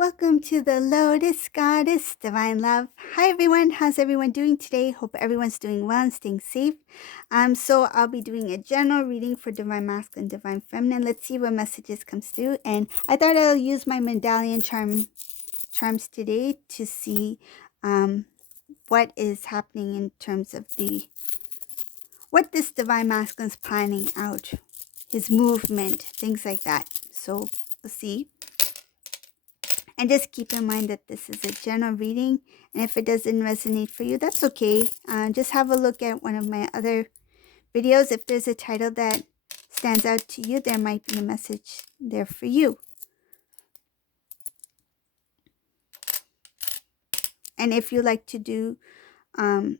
Welcome to the Lotus Goddess Divine Love. Hi everyone, how's everyone doing today? Hope everyone's doing well and staying safe. So I'll be doing a general reading for Divine Masculine, Divine Feminine. Let's see what messages comes through. And I thought I'll use my medallion charms today to see what is happening in terms of what this Divine Masculine's planning out, his movement, things like that. So let's see. And just keep in mind that this is a general reading, and if it doesn't resonate for you, that's okay. Just have a look at one of my other videos. If there's a title that stands out to you, there might be a message there for you. And if you like to do,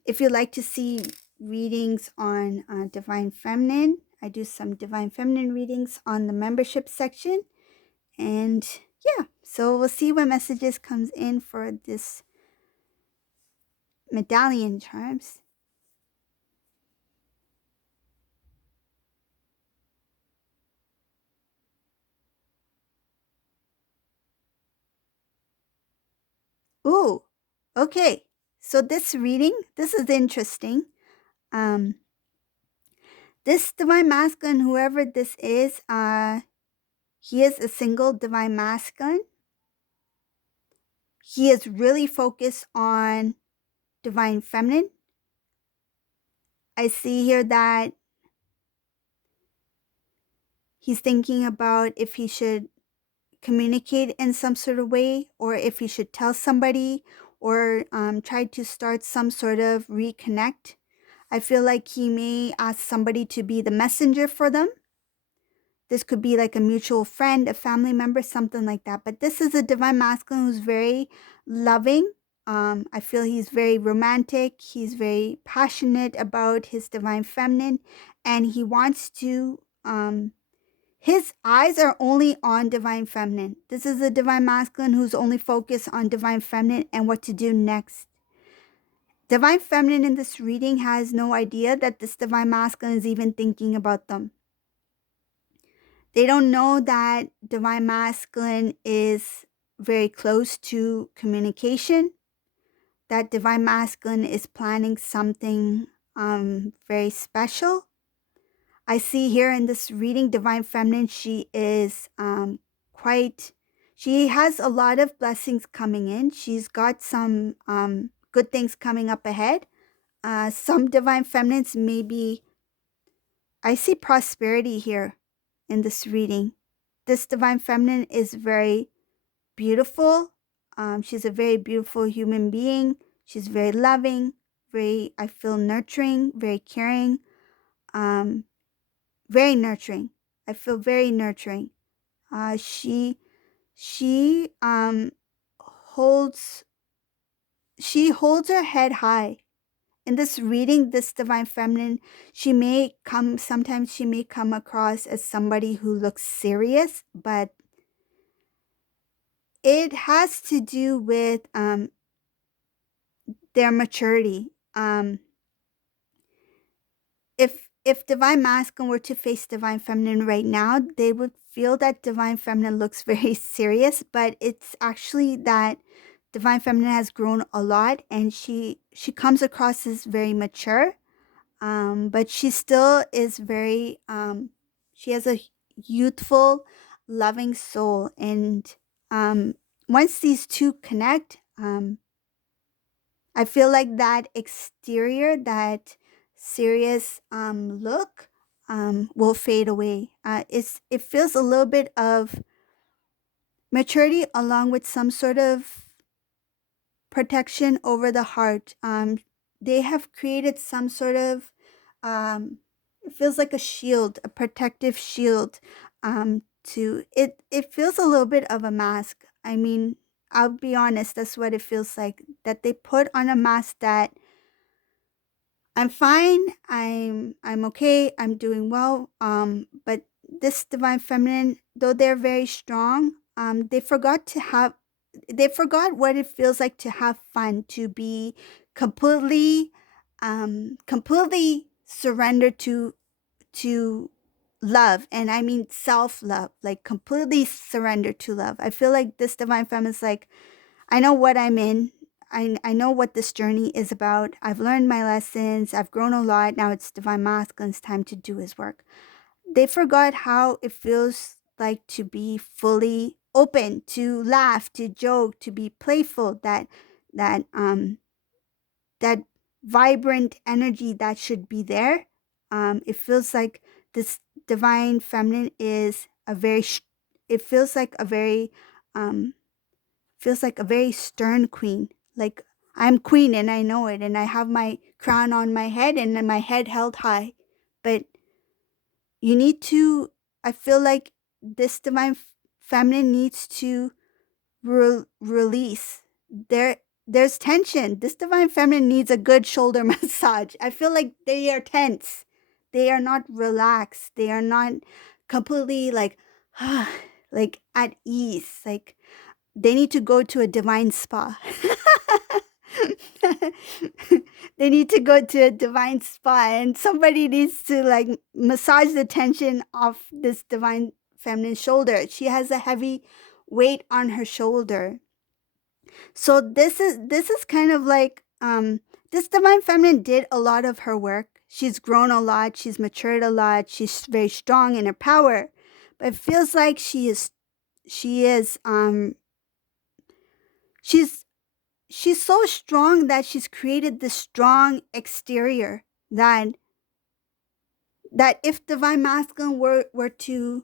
if you like to see readings on Divine Feminine, I do some Divine Feminine readings on the membership section. And yeah, so we'll see what messages comes in for this medallion charms. Ooh, okay. So this reading, this is interesting. This Divine Masculine, whoever this is, he is a single Divine Masculine. He is really focused on Divine Feminine. I see here that he's thinking about if he should communicate in some sort of way, or if he should tell somebody, or try to start some sort of reconnect. I feel like he may ask somebody to be the messenger for them. This could be like a mutual friend, a family member, something like that. But this is a Divine Masculine who's very loving. I feel he's very romantic. He's very passionate about his Divine Feminine. And he wants to, his eyes are only on Divine Feminine. This is a Divine Masculine who's only focused on Divine Feminine and what to do next. Divine Feminine in this reading has no idea that this Divine Masculine is even thinking about them. They don't know that Divine Masculine is very close to communication, that Divine Masculine is planning something very special. I see here in this reading, Divine Feminine, she is she has a lot of blessings coming in. She's got some good things coming up ahead. Some Divine Feminines maybe, I see prosperity here in this reading. This Divine Feminine is very beautiful. She's a very beautiful human being. She's very loving, I feel nurturing, very caring, very nurturing. I feel very nurturing. She holds her head high. In this reading, this Divine Feminine, sometimes she may come across as somebody who looks serious, but it has to do with their maturity. If Divine Masculine were to face Divine Feminine right now, they would feel that Divine Feminine looks very serious, but it's actually that Divine Feminine has grown a lot, and she comes across as very mature, but she still is very, she has a youthful, loving soul, and once these two connect, I feel like that exterior, that serious look will fade away. It feels a little bit of maturity along with some sort of protection over the heart. They have created some sort of, it feels like a shield, a protective shield. It feels a little bit of a mask. I mean, I'll be honest, that's what it feels like, that they put on a mask that I'm fine, I'm okay, I'm doing well. But this Divine Feminine, though they're very strong, they forgot what it feels like to have fun, to be completely surrendered to love, and I mean self-love, like completely surrender to love. I feel like this divine feminine is like, I know what I'm in. I know what this journey is about. I've learned my lessons. I've grown a lot. Now it's divine masculine's time to do his work. They forgot how it feels like to be fully open, to laugh, to joke, to be playful, that that vibrant energy that should be there. It feels like this divine feminine is a very it um feels like a very stern queen. Like, I'm queen and I know it, and I have my crown on my head and my head held high. But you need to, I feel like this divine feminine needs to release. There's tension. This divine feminine needs a good shoulder massage. I feel like they are tense. They are not relaxed. They are not completely like like at ease. Like, they need to go to a divine spa. They need to go to a divine spa, and somebody needs to like massage the tension off this divine feminine shoulder. She has a heavy weight on her shoulder. So this is kind of like this divine feminine did a lot of her work. She's grown a lot, she's matured a lot, she's very strong in her power. But it feels like she is she's she's so strong that she's created this strong exterior that if divine masculine were to,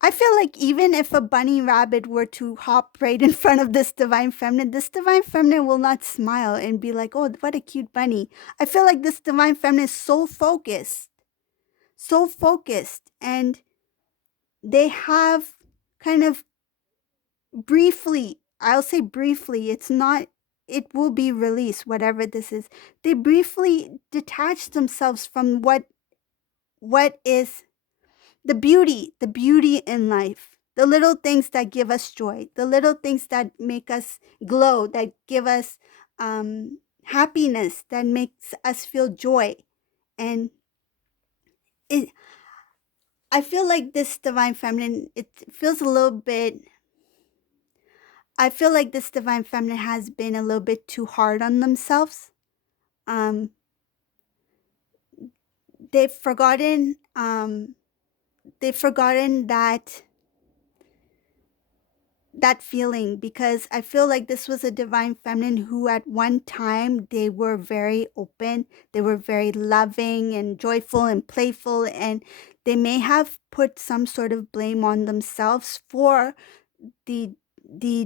I feel like even if a bunny rabbit were to hop right in front of this divine feminine will not smile and be like, oh, what a cute bunny. I feel like this divine feminine is so focused, and they have kind of briefly, I'll say briefly, it's not, it will be released, whatever this is. They briefly detach themselves from what is the beauty in life, the little things that give us joy, the little things that make us glow, that give us happiness, that makes us feel joy. And it, I feel like this divine feminine, it feels a little bit, I feel like this divine feminine has been a little bit too hard on themselves. Um, they've forgotten, that feeling, because I feel like this was a divine feminine who at one time they were very open, they were very loving and joyful and playful, and they may have put some sort of blame on themselves for the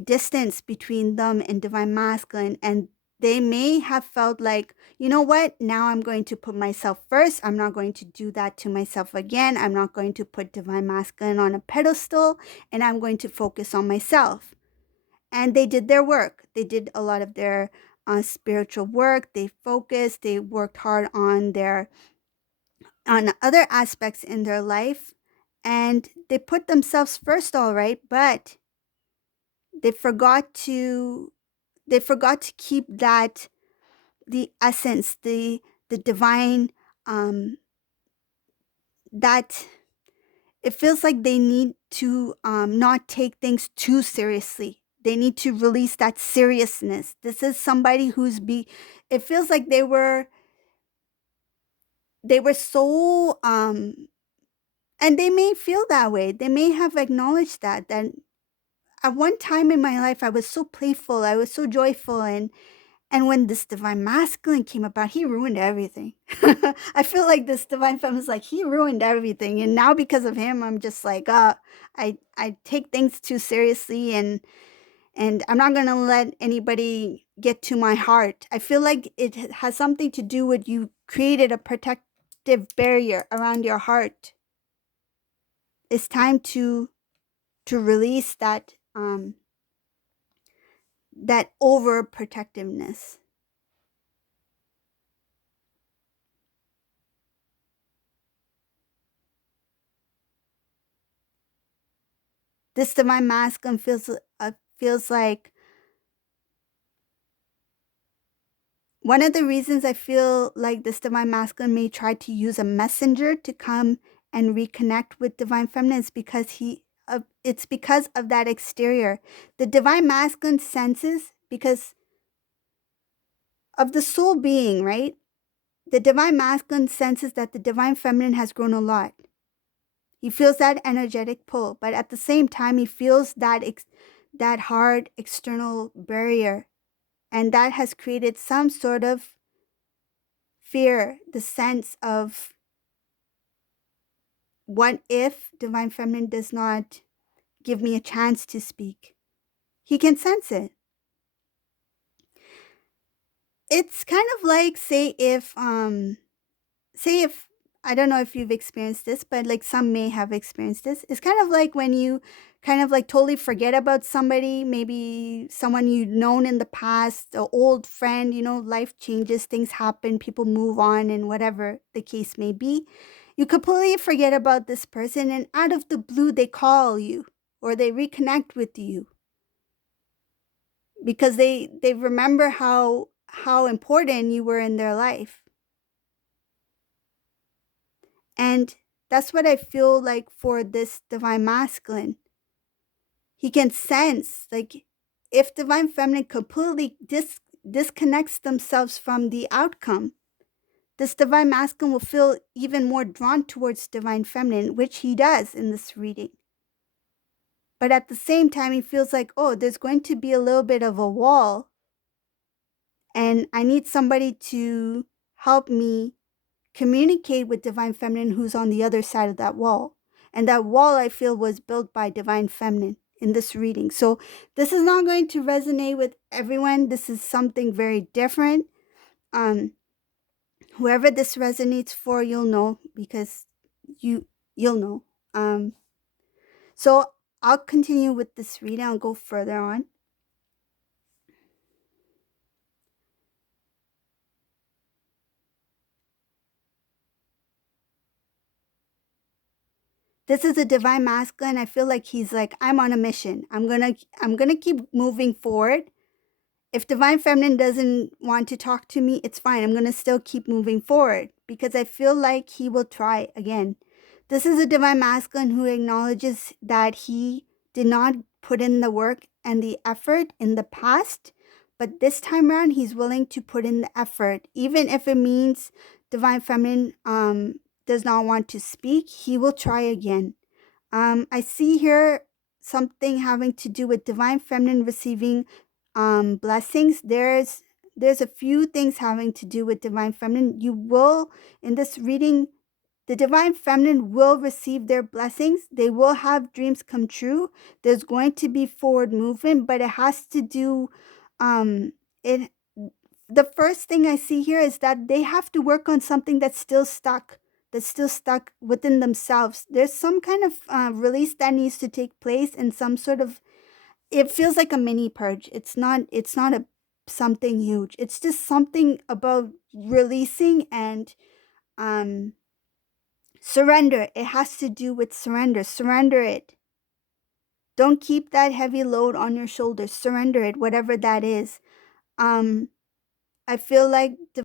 distance between them and divine masculine, and they may have felt like, you know what, now I'm going to put myself first. I'm not going to do that to myself again. I'm not going to put divine masculine on a pedestal, and I'm going to focus on myself. And they did their work. They did a lot of their spiritual work. They focused, they worked hard on other aspects in their life, and they put themselves first, all right, but they forgot to keep that, the essence, the divine, that it feels like they need to not take things too seriously. They need to release that seriousness. This is somebody it feels like they were so and they may feel that way. They may have acknowledged that at one time in my life I was so playful, I was so joyful, and when this divine masculine came about, he ruined everything. I feel like this divine feminine is like, he ruined everything. And now because of him, I'm just like, I take things too seriously, and I'm not gonna let anybody get to my heart. I feel like it has something to do with you created a protective barrier around your heart. It's time to release that overprotectiveness. This divine masculine feels like one of the reasons I feel like this divine masculine may try to use a messenger to come and reconnect with divine feminine is because it's because of that exterior. The divine masculine senses because of the soul being, right? The divine masculine senses that the divine feminine has grown a lot. He feels that energetic pull, but at the same time, he feels that hard external barrier, and that has created some sort of fear, the sense of what if divine feminine does not give me a chance to speak? He can sense it. It's kind of like say if I don't know if you've experienced this, but like some may have experienced this. It's kind of like when you kind of like totally forget about somebody, maybe someone you've known in the past, an old friend, life changes, things happen, people move on, and whatever the case may be. You completely forget about this person, and out of the blue, they call you or they reconnect with you because they remember how important you were in their life. And that's what I feel like for this divine masculine. He can sense, like, if divine feminine completely disconnects themselves from the outcome, this divine masculine will feel even more drawn towards divine feminine, which he does in this reading. But at the same time, he feels like, oh, there's going to be a little bit of a wall, and I need somebody to help me communicate with divine feminine who's on the other side of that wall. And that wall, I feel, was built by divine feminine in this reading. So this is not going to resonate with everyone. This is something very different. Um, Whoever this resonates for, you'll know because you'll know. So I'll continue with this reading. I'll go further on. This is a divine masculine. I feel like he's like, I'm on a mission. I'm gonna keep moving forward. If divine feminine doesn't want to talk to me, it's fine. I'm going to still keep moving forward because I feel like he will try again. This is a divine masculine who acknowledges that he did not put in the work and the effort in the past, but this time around he's willing to put in the effort, even if it means divine feminine does not want to speak. He will try again. I see here something having to do with divine feminine receiving blessings. There's a few things having to do with divine feminine. You will, in this reading, the divine feminine will receive their blessings. They will have dreams come true. There's going to be forward movement, but it has to do it the first thing I see here is that they have to work on something that's still stuck within themselves. There's some kind of release that needs to take place, and some sort of, it feels like a mini purge. It's not a something huge. It's just something about releasing and um surrender. It has to do with surrender. Surrender it. Don't keep that heavy load on your shoulders. Surrender it, whatever that is. um I feel like